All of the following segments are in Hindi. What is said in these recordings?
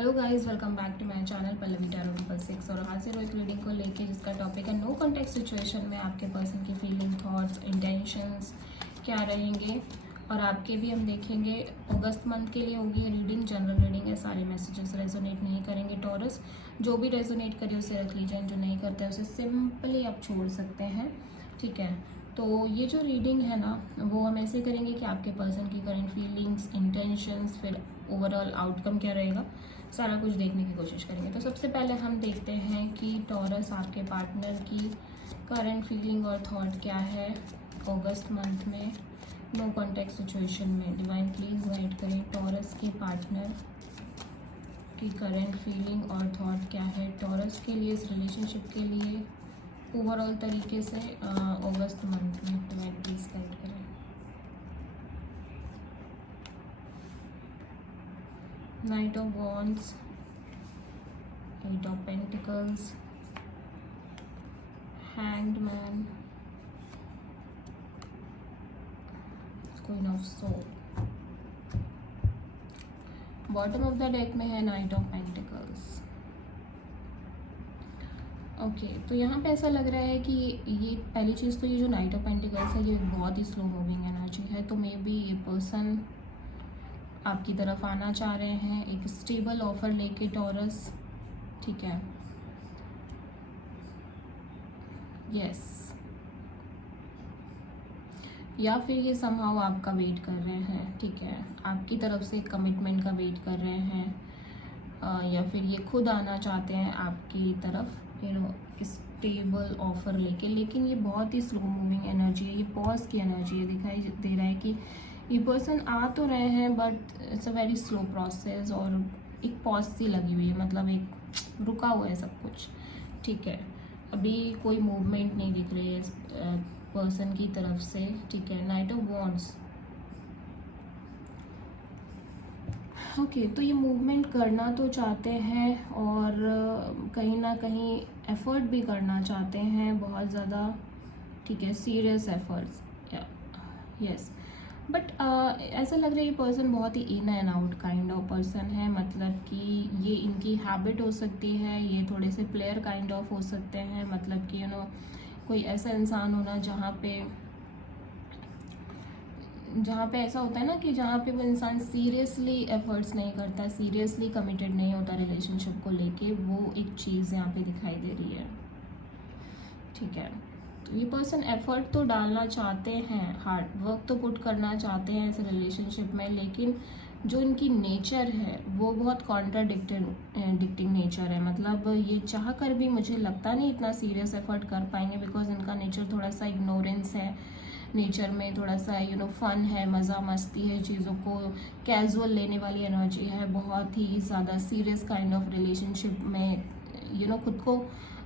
Hello guys, welcome back to my channel Pallavi tarot number 6। और हाजिर हूँ एक रीडिंग को लेके जिसका टॉपिक है नो कॉन्टेक्स्ट सिचुएशन में आपके पर्सन की फीलिंग, थॉट्स, इंटेंशंस क्या रहेंगे। और आपके भी हम देखेंगे। अगस्त मंथ के लिए होगी रीडिंग, जनरल रीडिंग है। सारे मैसेजेस रेजोनेट नहीं करेंगे टॉरस। जो भी रेजोनेट करे उसे रख लीजिए, जो नहीं करते उसे सिंपली आप छोड़ सकते हैं। ठीक है, तो ये जो रीडिंग है ना, वो हम ऐसे करेंगे कि आपके पर्सन की करंट फीलिंग्स, इंटेंशंस, फिर ओवरऑल आउटकम क्या रहेगा, सारा कुछ देखने की कोशिश करेंगे। तो सबसे पहले हम देखते हैं कि टॉरस आपके पार्टनर की करंट फीलिंग और थॉट क्या है अगस्त मंथ में नो कॉन्टेक्ट सिचुएशन में। डिवाइन प्लीज गाइड करें टॉरस के पार्टनर की करंट फीलिंग और थॉट क्या है टॉरस के लिए, इस रिलेशनशिप के लिए ओवरऑल तरीके से अगस्त मंथ में। डिवाइन प्लीज गाइड करें। Knight of Wands, Eight of Pentacles, Hanged Man, Queen of Swords। Bottom of the deck में है Knight of Pentacles। ओके, तो यहाँ पे ऐसा लग रहा है कि ये पहली चीज़ तो ये जो Knight of Pentacles है ये बहुत ही स्लो मूविंग एनर्जी है। तो मे बी ये पर्सन आपकी तरफ आना चाह रहे हैं एक स्टेबल ऑफर लेके टॉरस। ठीक है, यस, या फिर ये समहाउ आपका वेट कर रहे हैं। ठीक है, आपकी तरफ से कमिटमेंट का वेट कर रहे हैं, या फिर ये खुद आना चाहते हैं आपकी तरफ स्टेबल ऑफर लेके। लेकिन ये बहुत ही स्लो मूविंग एनर्जी है, ये पॉज की एनर्जी है। दिखाई दे रहा है कि ये पर्सन आ तो रहे हैं but it's a very slow process और एक पॉज सी लगी हुई है, मतलब एक रुका हुआ है सब कुछ। ठीक है, अभी कोई मूवमेंट नहीं दिख रही है पर्सन की तरफ से। ठीक है, नाइट ऑफ वॉन्ड्स। ओके, तो ये मूवमेंट करना तो चाहते हैं और कहीं ना कहीं एफर्ट भी करना चाहते हैं बहुत ज़्यादा। ठीक है, सीरियस एफर्ट्स, यस। बट ऐसा लग रहा है ये पर्सन बहुत ही in and out kind of person है। मतलब कि ये इनकी हैबिट हो सकती है, ये थोड़े से प्लेयर काइंड ऑफ हो सकते हैं। मतलब कि कोई ऐसा इंसान होना जहाँ पे ऐसा होता है ना कि जहाँ पे वो इंसान सीरियसली एफर्ट्स नहीं करता, सीरियसली कमिटेड नहीं होता रिलेशनशिप को लेके, वो एक चीज़ यहाँ पे दिखाई दे रही है। ठीक है, तो ये पर्सन एफर्ट तो डालना चाहते हैं, हार्ड वर्क तो पुट करना चाहते हैं इस रिलेशनशिप में, लेकिन जो इनकी नेचर है वो बहुत कॉन्ट्राडिक्टिंग नेचर है। मतलब ये चाह कर भी मुझे लगता नहीं इतना सीरियस एफर्ट कर पाएंगे, बिकॉज इनका नेचर थोड़ा सा इग्नोरेंस है। नेचर में थोड़ा सा फन है, मज़ा मस्ती है, चीज़ों को कैजुअल लेने वाली एनर्जी है। बहुत ही ज़्यादा सीरियस काइंड ऑफ रिलेशनशिप में खुद को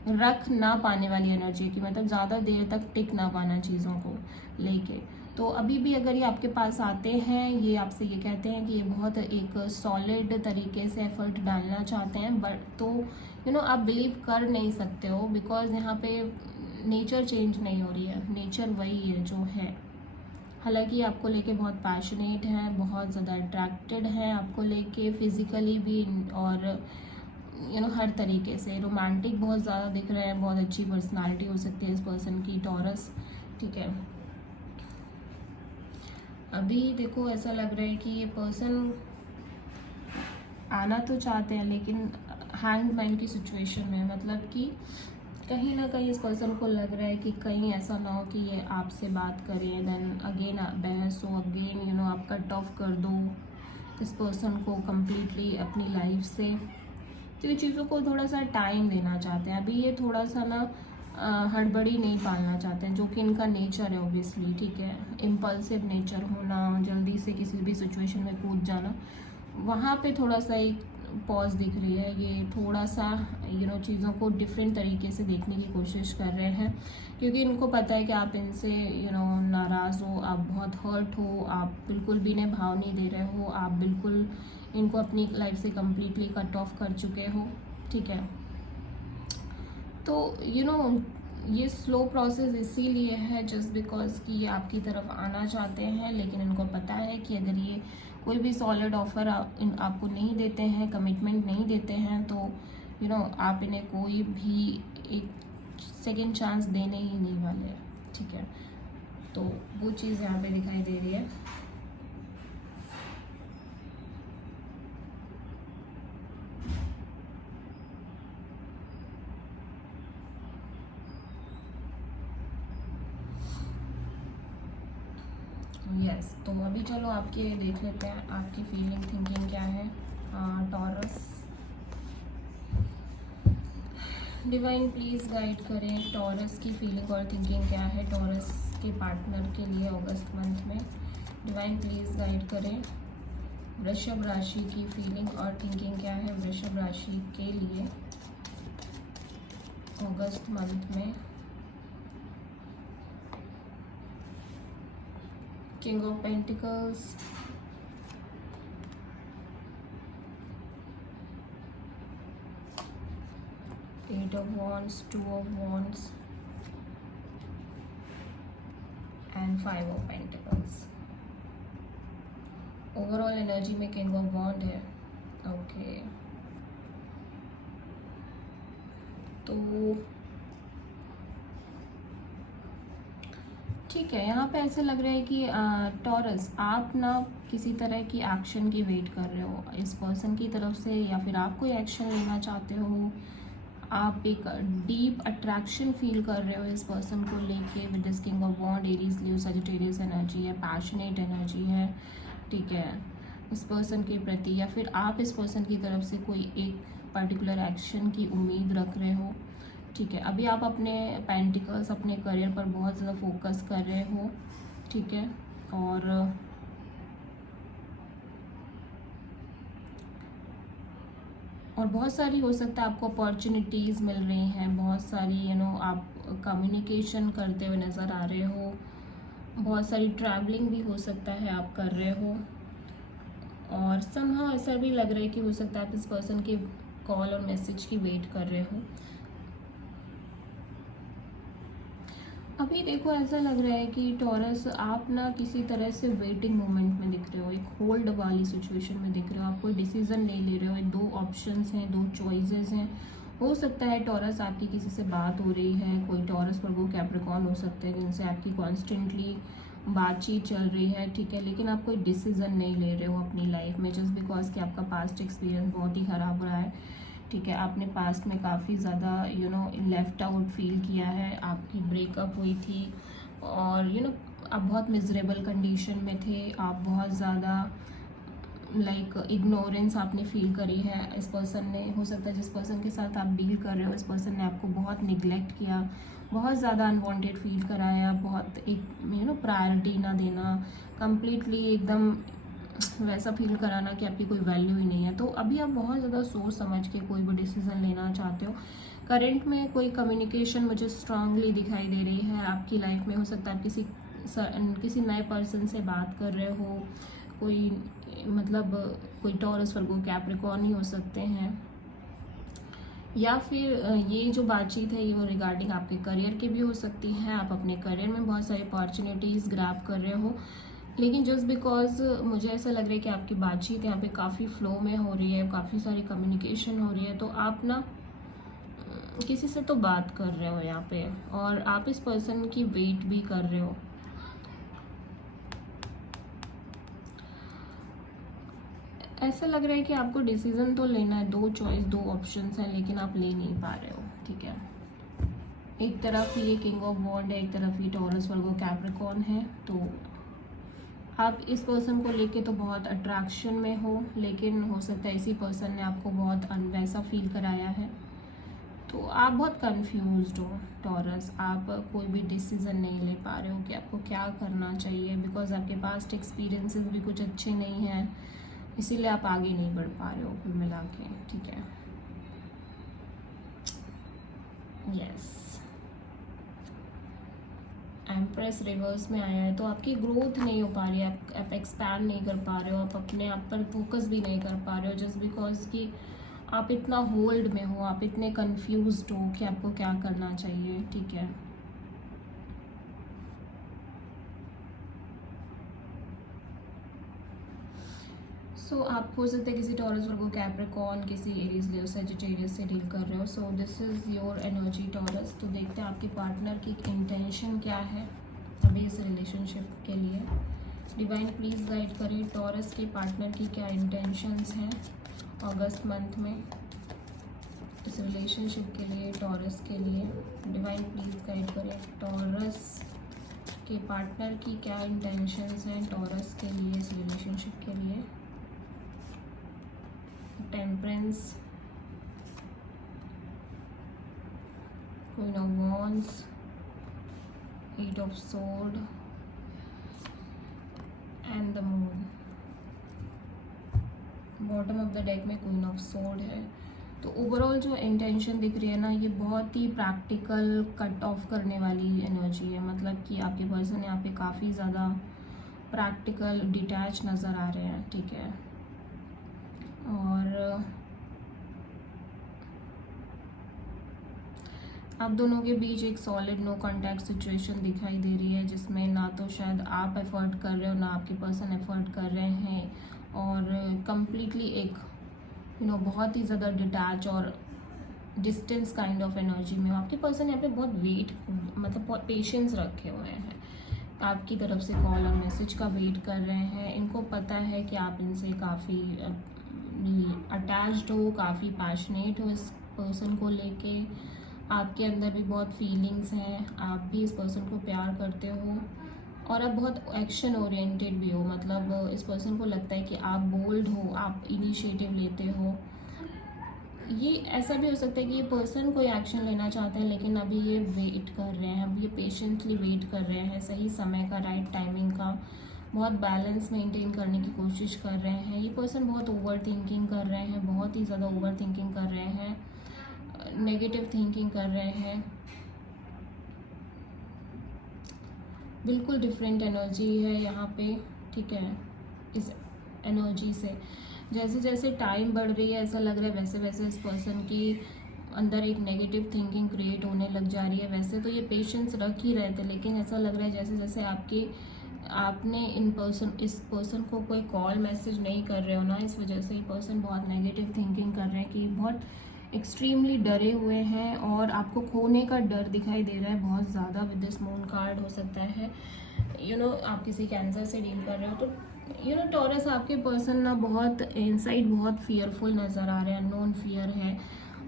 रख ना पाने वाली एनर्जी की, मतलब ज़्यादा देर तक टिक ना पाना चीज़ों को लेके। तो अभी भी अगर ये आपके पास आते हैं, ये आपसे ये कहते हैं कि ये बहुत एक सॉलिड तरीके से एफर्ट डालना चाहते हैं, बट तो आप बिलीव कर नहीं सकते हो, बिकॉज यहाँ पे नेचर चेंज नहीं हो रही है, नेचर वही है जो है। हालांकि आपको लेके बहुत पैशनेट हैं, बहुत ज़्यादा अट्रैक्टेड हैं आपको लेके, फिजिकली भी और हर तरीके से रोमांटिक बहुत ज़्यादा दिख रहे हैं। बहुत अच्छी पर्सनालिटी हो सकती है इस पर्सन की, टॉरस। ठीक है, अभी देखो ऐसा लग रहा है कि ये पर्सन आना तो चाहते हैं लेकिन हैंग मैन की सिचुएशन में। मतलब कि कहीं ना कहीं इस पर्सन को लग रहा है कि कहीं ऐसा ना हो कि ये आपसे बात करें, देन अगेन बहस हो, अगेन आप कट ऑफ कर दो इस पर्सन को कम्प्लीटली अपनी लाइफ से। तो ये चीज़ों को थोड़ा सा टाइम देना चाहते हैं। अभी ये थोड़ा सा ना हड़बड़ी नहीं पालना चाहते हैं, जो कि इनका नेचर है ऑब्वियसली। ठीक है, इम्पल्सिव नेचर होना, जल्दी से किसी भी सिचुएशन में कूद जाना, वहाँ पे थोड़ा सा एक पॉज दिख रही है। ये थोड़ा सा चीज़ों को डिफरेंट तरीके से देखने की कोशिश कर रहे हैं, क्योंकि इनको पता है कि आप इनसे नाराज़ हो, आप बहुत हर्ट हो, आप बिल्कुल भी इन्हें भाव नहीं दे रहे हो, आप बिल्कुल इनको अपनी लाइफ से कम्प्लीटली कट ऑफ कर चुके हो। ठीक है, तो ये स्लो प्रोसेस इसीलिए है जस्ट बिकॉज कि ये आपकी तरफ आना चाहते हैं, लेकिन इनको पता है कि अगर ये कोई भी सॉलिड ऑफर आपको नहीं देते हैं, कमिटमेंट नहीं देते हैं, तो आप इन्हें कोई भी एक सेकेंड चांस देने ही नहीं वाले हैं, ठीक है। तो वो चीज़ यहाँ पे दिखाई दे रही है। यस, तो अभी चलो आपके देख लेते हैं आपकी फीलिंग थिंकिंग क्या है। टॉरस, डिवाइन प्लीज़ गाइड करें टॉरस की फीलिंग और थिंकिंग क्या है टॉरस के पार्टनर के लिए अगस्त मंथ में। डिवाइन प्लीज़ गाइड करें वृषभ राशि की फीलिंग और थिंकिंग क्या है वृषभ राशि के लिए अगस्त मंथ में। King of pentacles, eight of wands, two of wands and five of pentacles. Overall energy में किंग ऑफ वॉन्ड है। ओके, तो ठीक है, यहाँ पे ऐसे लग रहा है कि टॉरस आप ना किसी तरह की एक्शन की वेट कर रहे हो इस पर्सन की तरफ से, या फिर आप कोई एक्शन लेना चाहते हो। आप एक डीप अट्रैक्शन फील कर रहे हो इस पर्सन को लेके with this king of wand. Aries Leo Sagittarius energy है, पैशनेट एनर्जी है, ठीक है, इस पर्सन के प्रति, या फिर आप इस पर्सन की तरफ से कोई एक पर्टिकुलर एक्शन की उम्मीद रख रहे हो, ठीक है। अभी आप अपने पेंटिकल्स, अपने करियर पर बहुत ज़्यादा फोकस कर रहे हो, ठीक है, और बहुत सारी हो सकता है आपको अपॉर्चुनिटीज़ मिल रही हैं, बहुत सारी आप कम्युनिकेशन करते हुए नज़र आ रहे हो, बहुत सारी ट्रैवलिंग भी हो सकता है आप कर रहे हो, और समहाउ ऐसा भी लग रहा है कि हो सकता है आप इस पर्सन के कॉल और मैसेज की वेट कर रहे हो। अभी देखो ऐसा लग रहा है कि टॉरस आप ना किसी तरह से वेटिंग मोमेंट में दिख रहे हो, एक होल्ड वाली सिचुएशन में दिख रहे हो, आप कोई डिसीजन नहीं ले रहे हो, दो ऑप्शंस हैं, दो चॉइसेस हैं। हो सकता है टॉरस आपकी किसी से बात हो रही है, कोई टॉरस पर वो कैप्रिकॉर्न हो सकते हैं जिनसे आपकी कॉन्स्टेंटली बातचीत चल रही है, ठीक है, लेकिन आप कोई डिसीजन नहीं ले रहे हो अपनी लाइफ में जस्ट बिकॉज कि आपका पास्ट एक्सपीरियंस बहुत ही ख़राब रहा है, ठीक है। आपने पास्ट में काफ़ी ज़्यादा लेफ्ट आउट फील किया है, आपकी ब्रेकअप हुई थी और आप बहुत मिजरेबल कंडीशन में थे, आप बहुत ज़्यादा लाइक इग्नोरेंस आपने फील करी है। इस पर्सन ने, हो सकता है जिस पर्सन के साथ आप डील कर रहे हो, इस पर्सन ने आपको बहुत निगलेक्ट किया, बहुत ज़्यादा अनवांटेड फील कराया, बहुत एक प्रायोरिटी ना देना, कम्प्लीटली एकदम वैसा फील कराना कि आपकी कोई वैल्यू ही नहीं है। तो अभी आप बहुत ज़्यादा सोच समझ के कोई भी डिसीज़न लेना चाहते हो। करंट में कोई कम्युनिकेशन मुझे स्ट्रांगली दिखाई दे रही है आपकी लाइफ में। हो सकता है आप किसी नए पर्सन से बात कर रहे हो, कोई मतलब कोई टॉरस, वर्गो, कैप्रिकॉर्न ही हो सकते हैं, या फिर ये जो बातचीत है ये वो रिगार्डिंग आपके करियर की भी हो सकती है। आप अपने करियर में बहुत सारी अपॉर्चुनिटीज़ ग्रैब कर रहे हो, लेकिन जस्ट बिकॉज मुझे ऐसा लग रहा है कि आपकी बातचीत यहाँ पे काफ़ी फ्लो में हो रही है, काफ़ी सारी कम्युनिकेशन हो रही है, तो आप ना किसी से तो बात कर रहे हो यहाँ पे, और आप इस पर्सन की वेट भी कर रहे हो। ऐसा लग रहा है कि आपको डिसीजन तो लेना है, दो चॉइस, दो ऑप्शंस हैं, लेकिन आप ले नहीं पा रहे हो, ठीक है। एक तरफ ये किंग ऑफ वॉन्ड है, एक तरफ ये टॉरस, वर्गो, कैप्रिकॉर्न है। तो आप इस पर्सन को लेके तो बहुत अट्रैक्शन में हो, लेकिन हो सकता है इसी पर्सन ने आपको बहुत अनवैसा फील कराया है, तो आप बहुत कंफ्यूज्ड हो टॉरस। आप कोई भी डिसीज़न नहीं ले पा रहे हो कि आपको क्या करना चाहिए, बिकॉज आपके पास्ट एक्सपीरियंसेस भी कुछ अच्छे नहीं हैं, इसीलिए आप आगे नहीं बढ़ पा रहे हो कुल मिला के, ठीक है। यस, एम्प्रेस रिवर्स में आया है, तो आपकी ग्रोथ नहीं हो पा रही है, आप एक्सपैंड नहीं कर पा रहे हो, आप अपने आप पर फोकस भी नहीं कर पा रहे हो जस्ट बिकॉज कि आप इतना होल्ड में हो, आप इतने कंफ्यूज्ड हो कि आपको क्या करना चाहिए, ठीक है। सो आप हो सकते हैं किसी टॉरस, वर्गो, कैप्रिकॉर्न, किसी एरीज, लियो, सजिटेरियस से डील कर रहे हो. So this is your energy taurus. तो देखते हैं आपके पार्टनर की इंटेंशन क्या है अभी इस रिलेशनशिप के लिए. डिवाइन प्लीज़ गाइड करें टॉरस के पार्टनर की क्या इंटेंशंस हैं अगस्त मंथ में इस रिलेशनशिप के लिए, टॉरस के लिए. डिवाइन प्लीज़ गाइड करें टॉरस के पार्टनर की क्या इंटेंशंस हैं टॉरस के लिए इस रिलेशनशिप के लिए. Temperance, queen of wands, 8 of sword and the moon. Bottom of the deck में क्वीन ऑफ सोर्ड है. तो ओवरऑल जो इंटेंशन दिख रही है ना, ये बहुत ही प्रैक्टिकल, कट ऑफ करने वाली एनर्जी है. मतलब कि आपके पर्सन यहाँ पे काफ़ी ज़्यादा प्रैक्टिकल, डिटैच नज़र आ रहे हैं. ठीक है. और आप दोनों के बीच एक सॉलिड नो कांटेक्ट सिचुएशन दिखाई दे रही है, जिसमें ना तो शायद आप एफर्ट कर रहे हो ना आपके पर्सन एफर्ट कर रहे हैं, और कंप्लीटली एक बहुत ही ज़्यादा डिटैच और डिस्टेंस काइंड ऑफ एनर्जी में हो. आपके पर्सन यहाँ पे बहुत वेट, मतलब बहुत पेशेंस रखे हुए हैं, आपकी तरफ से कॉल और मैसेज का वेट कर रहे हैं. इनको पता है कि आप इनसे काफ़ी अटैच्ड हो, काफ़ी पैशनेट हो इस पर्सन को लेके. आपके अंदर भी बहुत फीलिंग्स हैं, आप भी इस पर्सन को प्यार करते हो, और आप बहुत एक्शन ओरिएंटेड भी हो. मतलब इस पर्सन को लगता है कि आप बोल्ड हो, आप इनिशिएटिव लेते हो. ये ऐसा भी हो सकता है कि ये पर्सन कोई एक्शन लेना चाहते हैं, लेकिन अभी ये वेट कर रहे हैं, अभी ये पेशेंटली वेट कर रहे हैं सही समय का, राइट टाइमिंग का. बहुत बैलेंस मेंटेन करने की कोशिश कर रहे हैं. ये पर्सन बहुत ओवर थिंकिंग कर रहे हैं, बहुत ही ज़्यादा ओवर थिंकिंग कर रहे हैं, नेगेटिव थिंकिंग कर रहे हैं. बिल्कुल डिफरेंट एनर्जी है यहाँ पे. ठीक है. इस एनर्जी से जैसे जैसे टाइम बढ़ रही है, ऐसा लग रहा है वैसे वैसे इस पर्सन की अंदर एक नेगेटिव थिंकिंग क्रिएट होने लग जा रही है. वैसे तो ये पेशेंस रख ही रहे थे, लेकिन ऐसा लग रहा है जैसे जैसे आपने इस पर्सन को कोई कॉल मैसेज नहीं कर रहे हो ना, इस वजह से ये पर्सन बहुत नेगेटिव थिंकिंग कर रहे हैं कि बहुत एक्सट्रीमली डरे हुए हैं, और आपको खोने का डर दिखाई दे रहा है बहुत ज़्यादा. विद दिस मून कार्ड हो सकता है आप किसी कैंसर से डील कर रहे हो, तो टॉरस आपके पर्सन ना बहुत इनसाइड बहुत फियरफुल नज़र आ रहे हैं. अननोन फियर है,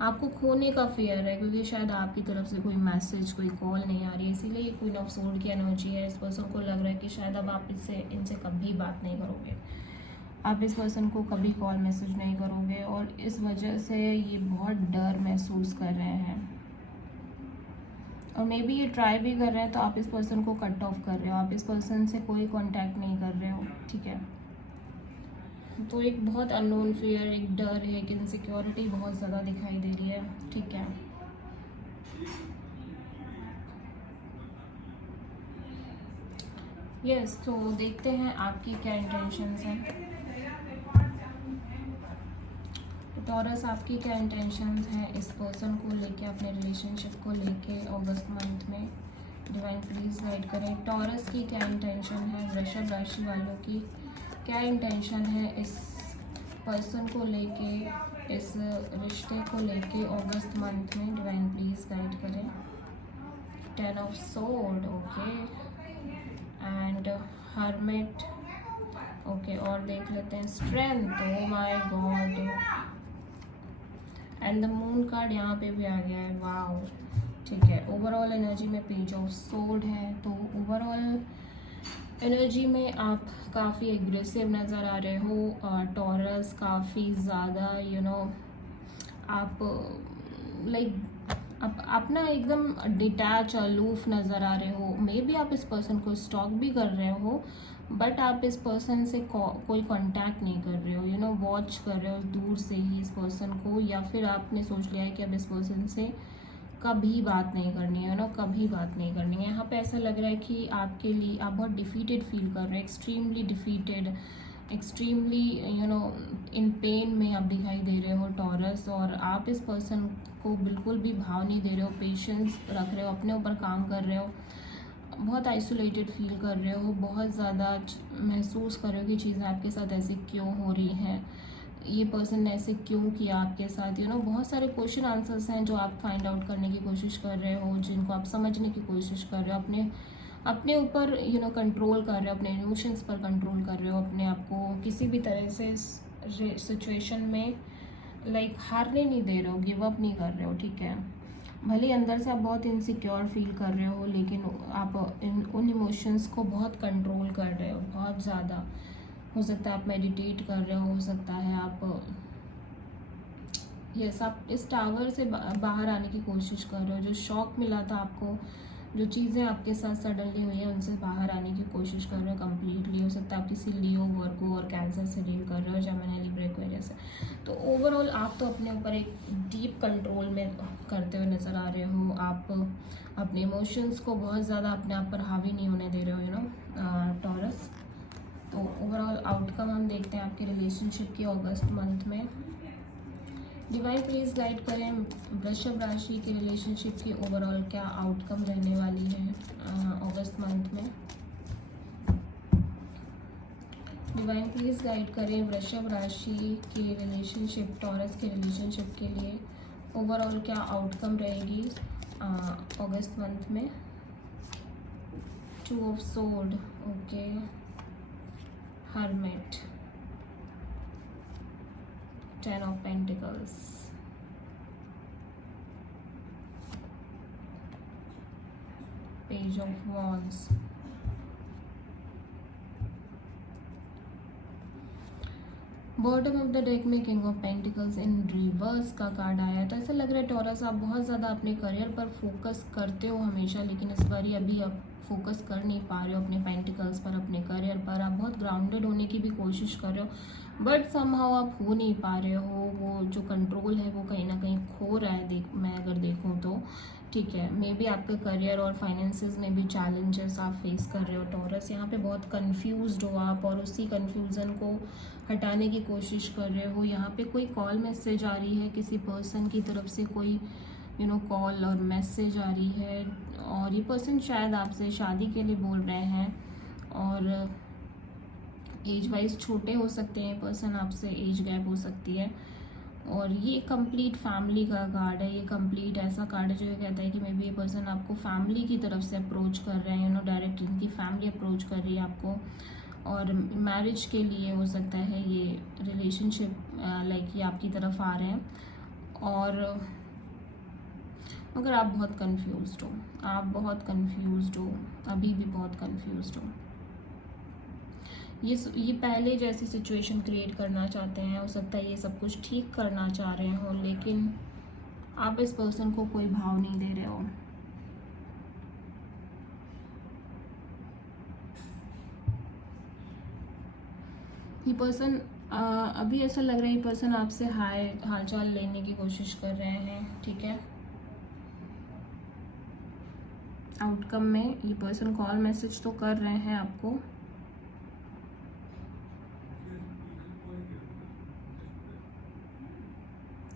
आपको खोने का फियर है, क्योंकि शायद आपकी तरफ से कोई मैसेज, कोई कॉल नहीं आ रही है. इसीलिए ये क्वीन ऑफ सोर्ड की एनर्जी है. इस पर्सन को लग रहा है कि शायद अब आप इनसे कभी बात नहीं करोगे, आप इस पर्सन को कभी कॉल मैसेज नहीं करोगे, और इस वजह से ये बहुत डर महसूस कर रहे हैं. और मे बी ये ट्राई भी कर रहे हैं, तो आप इस पर्सन को कट ऑफ कर रहे हो, आप इस पर्सन से कोई कांटेक्ट नहीं कर रहे हो. ठीक है. तो एक बहुत अननोन फियर, एक डर है, एक इनसिक्योरिटी बहुत ज़्यादा दिखाई दे रही है. ठीक है. यस, तो देखते हैं आपकी क्या इंटेंशंस हैं टॉरस. आपकी क्या इंटेंशंस हैं इस पर्सन को लेके, अपने रिलेशनशिप को लेके अगस्त मंथ में. डिवाइन प्लीज़ गाइड करें टॉरस की क्या इंटेंशन है, वृषभ राशि वालों की क्या इंटेंशन है इस पर्सन को लेके, इस रिश्ते को लेके अगस्त मंथ में. डिवाइन प्लीज़ गाइड करें. 10 of sword, okay, and hermit, okay. और देख लेते हैं strength. Oh my God, and the moon card यहाँ पे भी आ गया है. वाओ. ठीक है. ओवरऑल एनर्जी में पेज ऑफ सोर्ड है. तो ओवरऑल एनर्जी में आप काफ़ी एग्रेसिव नज़र आ रहे हो टॉरस. काफ़ी ज़्यादा आप आप ना एकदम डिटैच, अलूफ नज़र आ रहे हो. मे बी आप इस पर्सन को स्टॉक भी कर रहे हो, बट आप इस पर्सन से कोई कांटेक्ट नहीं कर रहे हो. वॉच कर रहे हो दूर से ही इस पर्सन को, या फिर आपने सोच लिया है कि अब इस पर्सन से कभी बात नहीं करनी है. कभी बात नहीं करनी है. यहाँ पे ऐसा लग रहा है कि आपके लिए आप बहुत डिफीटेड फील कर रहे हो, एक्सट्रीमली डिफीटेड, एक्सट्रीमली इन पेन में आप दिखाई दे रहे हो टॉरस. और आप इस पर्सन को बिल्कुल भी भाव नहीं दे रहे हो, पेशेंस रख रहे हो, अपने ऊपर काम कर रहे हो. बहुत आइसोलेटेड फील कर रहे हो, बहुत ज़्यादा महसूस कर रहे हो कि चीज़ें आपके साथ ऐसे क्यों हो रही हैं, ये पर्सन ने ऐसे क्यों किया आपके साथ। बहुत सारे क्वेश्चन आंसर्स हैं जो आप फाइंड आउट करने की कोशिश कर रहे हो, जिनको आप समझने की कोशिश कर रहे हो, अपने ऊपर कंट्रोल कर रहे हो, अपने इमोशंस पर कंट्रोल कर रहे हो, अपने आप को किसी भी तरह से सिचुएशन में हारने नहीं दे रहे हो, गिव अप नहीं कर रहे हो, ठीक है। भले अंदर से आप बहुत इनसिक्योर फील कर रहे हो, लेकिन आप उन इमोशंस को बहुत कंट्रोल कर रहे हो, बहुत ज़्यादा। हो सकता है आप मेडिटेट कर रहे हो सकता है आप आप इस टावर से बाहर आने की कोशिश कर रहे हो। जो शॉक मिला था आपको, जो चीज़ें आपके साथ सडनली हुई है, उनसे बाहर आने की कोशिश कर रहे हो कम्प्लीटली। हो सकता है आप किसी लियो, वर्गो और कैंसर से डील कर रहे हो, जेमिनी, लिब्रा, एक्वेरियस से। तो ओवरऑल आप तो अपने ऊपर एक डीप कंट्रोल में करते हुए नज़र आ रहे हो। आप अपने इमोशंस को बहुत ज़्यादा अपने आप पर हावी नहीं होने दे रहे हो, टॉरस। तो ओवरऑल आउटकम हम देखते हैं आपके रिलेशनशिप की अगस्त मंथ में। डिवाइन प्लीज गाइड करें वृषभ राशि की रिलेशनशिप की ओवरऑल क्या आउटकम रहने वाली है अगस्त मंथ में। डिवाइन प्लीज गाइड करें वृषभ राशि की रिलेशनशिप, टॉरस के रिलेशनशिप के लिए ओवरऑल क्या आउटकम रहेगी अगस्त मंथ में। 2 of sword, okay, hermit, 10 of Pentacles, Page of Wands, bottom of the deck में king of pentacles in reverse का कार्ड आया है। तो ऐसा लग रहा है टॉरस आप बहुत ज़्यादा अपने करियर पर फोकस करते हो हमेशा, लेकिन इस बार अभी आप फोकस कर नहीं पा रहे हो अपने पेंटिकल्स पर, अपने करियर पर। आप बहुत ग्राउंडेड होने की भी कोशिश कर रहे हो, बट समहाउ आप हो नहीं पा रहे हो। वो जो कंट्रोल है वो कहीं ना कहीं खो रहा है, मैं अगर देखूँ तो, ठीक है। मे बी आपके करियर और फाइनेंसेस में भी चैलेंजेस आप फेस कर रहे हो टॉरस। यहाँ पे बहुत कंफ्यूज्ड हो आप, और उसी कंफ्यूजन को हटाने की कोशिश कर रहे हो। यहाँ पे कोई कॉल मैसेज आ रही है, किसी पर्सन की तरफ से कोई कॉल और मैसेज आ रही है, और ये पर्सन शायद आपसे शादी के लिए बोल रहे हैं, और एज वाइज छोटे हो सकते हैं पर्सन, आपसे एज गैप हो सकती है। और ये कंप्लीट फैमिली का कार्ड है, ये कंप्लीट ऐसा कार्ड है जो ये कहता है कि मे बी ये पर्सन आपको फैमिली की तरफ से अप्रोच कर रहे हैं, डायरेक्ट इनकी फैमिली अप्रोच कर रही है आपको, और मैरिज के लिए हो सकता है ये रिलेशनशिप ये आपकी तरफ आ रहे हैं। और अगर आप बहुत कंफ्यूज्ड हो, अभी भी बहुत कंफ्यूज्ड हो, ये पहले जैसी सिचुएशन क्रिएट करना चाहते हैं, हो सकता है ये सब कुछ ठीक करना चाह रहे हो, लेकिन आप इस पर्सन को कोई भाव नहीं दे रहे हो। ये पर्सन अभी ऐसा लग रहा है ये पर्सन आपसे हालचाल लेने की कोशिश कर रहे हैं, ठीक है। आउटकम में ये पर्सन कॉल मैसेज तो कर रहे हैं आपको,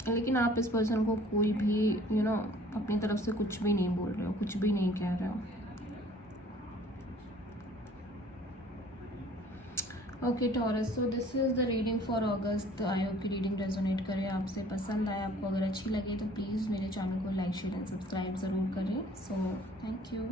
लेकिन आप इस पर्सन को कोई भी अपनी तरफ से कुछ भी नहीं बोल रहे हो, कुछ भी नहीं कह रहे हो। Okay taurus, so this is the reading for August. I hope की रीडिंग रेजोनेट करे, आपसे पसंद आए, आपको अगर अच्छी लगे तो प्लीज़ मेरे चैनल को लाइक, शेयर एंड सब्सक्राइब ज़रूर करें। So thank you.